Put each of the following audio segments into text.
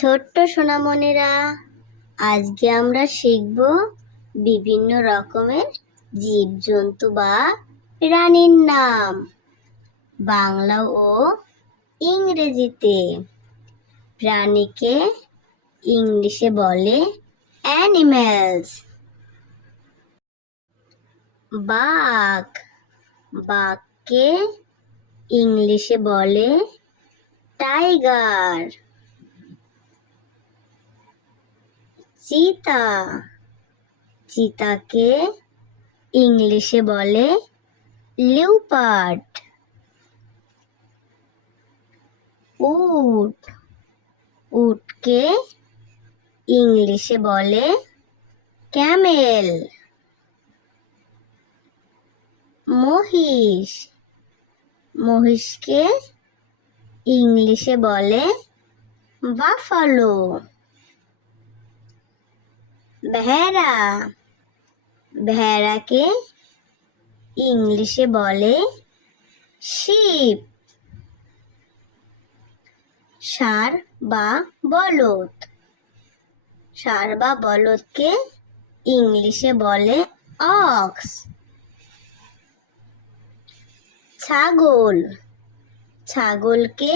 ছোট্ট সোনামণিরা, আজকে আমরা শিখব বিভিন্ন রকমের জীবজন্তু বা প্রাণীর নাম। বাংলা ও ইংরেজিতে প্রাণীকে ইংলিশে বলে অ্যানিম্যালস। বাঘ, বাঘকে ইংলিশে বলে টাইগার। চিতা। চিতাকে ইংলিশে বলে লিউপার্ড উট। উটকে ইংলিশে বলে ক্যামেল। মহিষ। মহিষকে ইংলিশে বলে বাফালো। ভেড়া ভেড়াকে ইংলিশে বলে শিপ। সার বা বলদ। সার বা বলদকে ইংলিশে বলে অক্স। ছাগল। ছাগলকে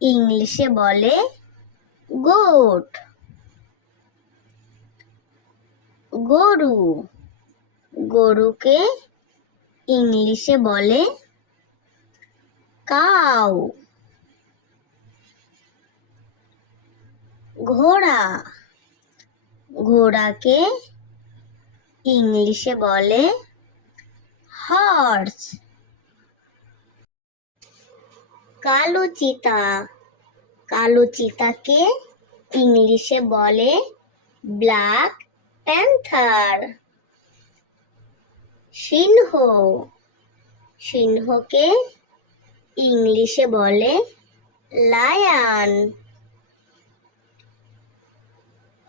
ইংলিশে বলে গোট। গরু। গরুকে ইংলিশে বলে কাউ। ঘোড়া। ঘোড়াকে ইংলিশে বলে হর্স। কালো চিতা কালো চিতাকে ইংলিশে বলে ব্ল্যাক প্যান্থার। সিংহ। সিংহকে ইংলিশে বলে লায়ন।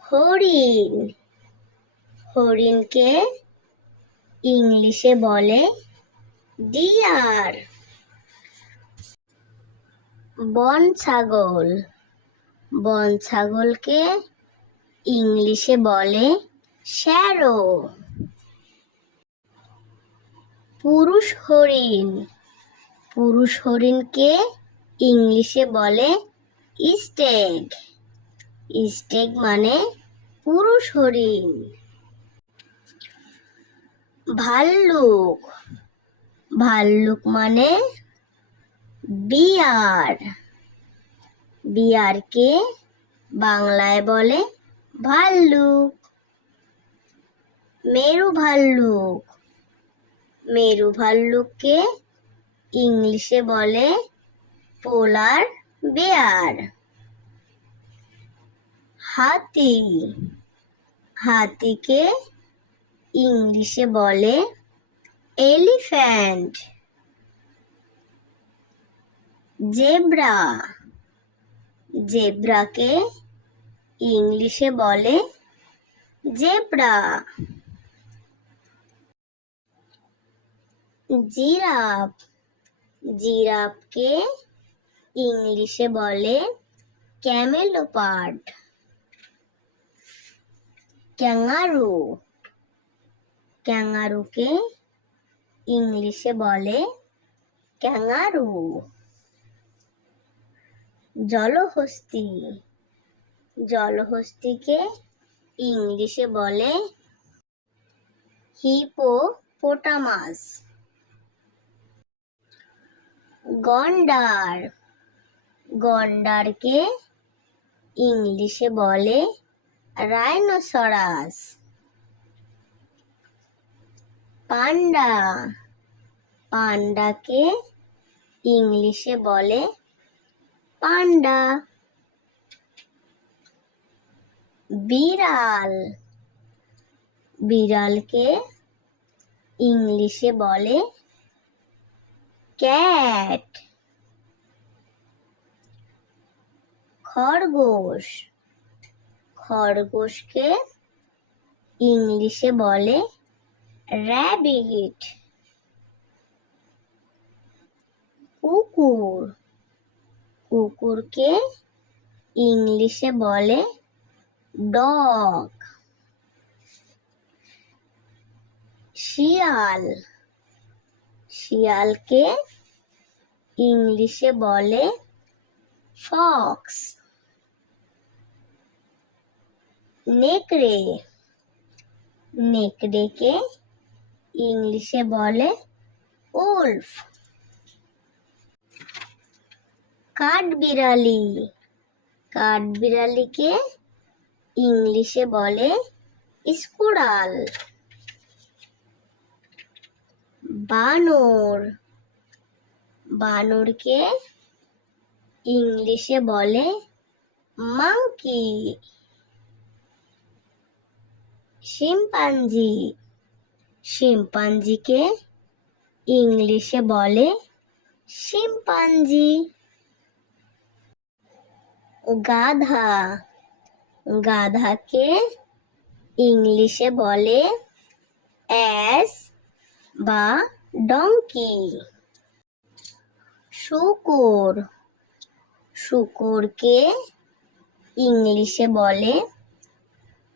হরিণ। হরিণকে ইংলিশে বলে ডিয়ার। বন ছাগল বন ছাগলকে ইংলিশে বলে শ্যারো। পুরুষ হরিণ। পুরুষ হরিণকে ইংলিশে বলে স্টেগ স্টেগ মানে পুরুষ হরিণ। ভাল্লুক। ভাল্লুক মানে বিয়ার। বিয়ারকে বাংলায় বলে ভাল্লুক। মেরু ভাল্লুক। মেরু ভাল্লুককে ইংলিশে বলে পোলার বেয়ার। হাতি। হাতিকে ইংলিশে বলে এলিফ্যান্ট। জেব্রা। জেব্রাকে ইংলিশে বলে জেব্রা। জিরাফ। জিরাফকে ইংলিশে বলে ক্যামেলোপার্ড। ক্যাঙ্গারু। ক্যাঙ্গারুকে ইংলিশে বলে ক্যাঙ্গারু। জলহস্তি। জলহস্তিকে ইংলিশে বলে হিপোপোটামাস। গন্ডার। গন্ডারকে ইংলিশে বলে রাইনোসরাস। পান্ডা। পান্ডাকে ইংলিশে বলে পান্ডা। বিড়াল। বিড়ালকে ইংলিশে বলে ক্যাট। খরগোশ। খরগোশকে ইংলিশে বলে র্যাবিট। কুকুর। কুকুরকে ইংলিশে বলে ডগ। শিয়াল। শিয়ালকে ইংলিশে বলে ফক্স। নেকড়ে। নেকড়েকে ইংলিশে বলে উলফ। কাঠবিড়ালি। কাঠবিড়ালিকে ইংলিশে বলে স্কুড়াল বানর। বানরকে ইংলিশে বলে মাংকি শিম্পাঞ্জি। শিম্পাঞ্জিকে ইংলিশে বলে শিম্পাঞ্জি। গাধা। গাধাকে ইংলিশে বলে অ্যাস বা ডঙ্কি শুকুর। শুকুরকে ইংলিশে বলে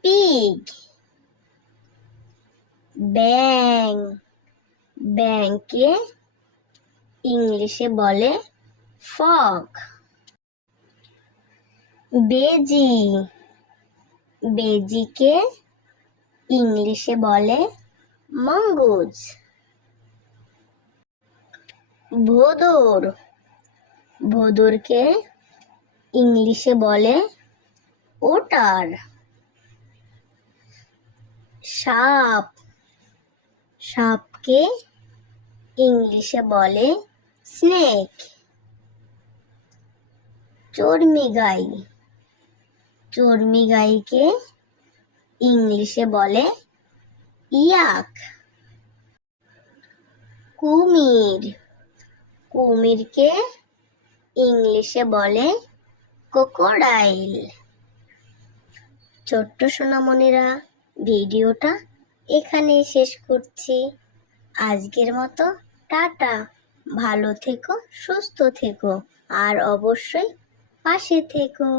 পিগ ব্যাং। ব্যাংকে ইংলিশে বলে ফক বেজি। বেজিকে ইংলিশে বলে মঙ্গুজ ভোদর। ভোদরকে ইংলিশে বলে ওটার। সাপ। সাপকে ইংলিশে বলে স্নেক। চর্মি গাই চর্মি গাইকে ইংলিশে বলে ইয়াক। কুমির। কুমিরকে ইংলিশে বলে কোকোডাইল ছোট্ট সোনামণিরা ভিডিওটা এখানেই শেষ করছি। আজকের মতো টাটা। ভালো থেকো, সুস্থ থেকো, আর অবশ্যই পাশে থেকো।